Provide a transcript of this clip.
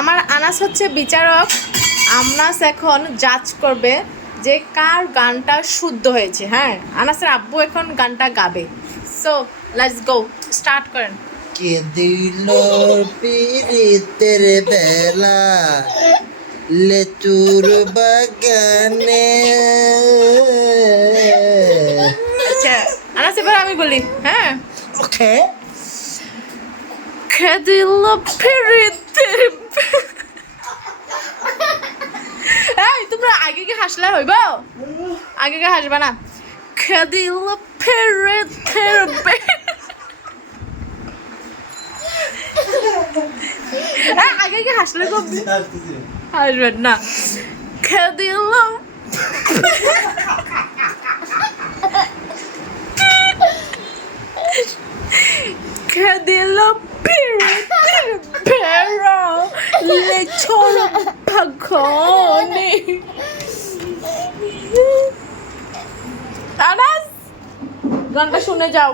আমার আনাস হচ্ছে বিচারক। আনাস এখন জাজ করবে যে কার গানটা শুদ্ধ হয়েছে। হ্যাঁ, আনাসের আব্বু এখন গানটা গাবে। সো লেটস গো, স্টার্ট করেন। কে দিল পিরিতের বেলা লেচুর বাগানে। আচ্ছা আনাস, এবার আমি বলি। হ্যাঁ, ওকে। কে দিল পিরিতের এই তোমরা আগে কি হাসলে হইব? আগে কি হাসবা না? কে দিল পিরিতের আগে কি হাসলে খুব হাসবেন না। কে দিল কে দিল পিরিতের বেড়া লেচুর বাগানে। আনাস, গানটা শুনে যাও।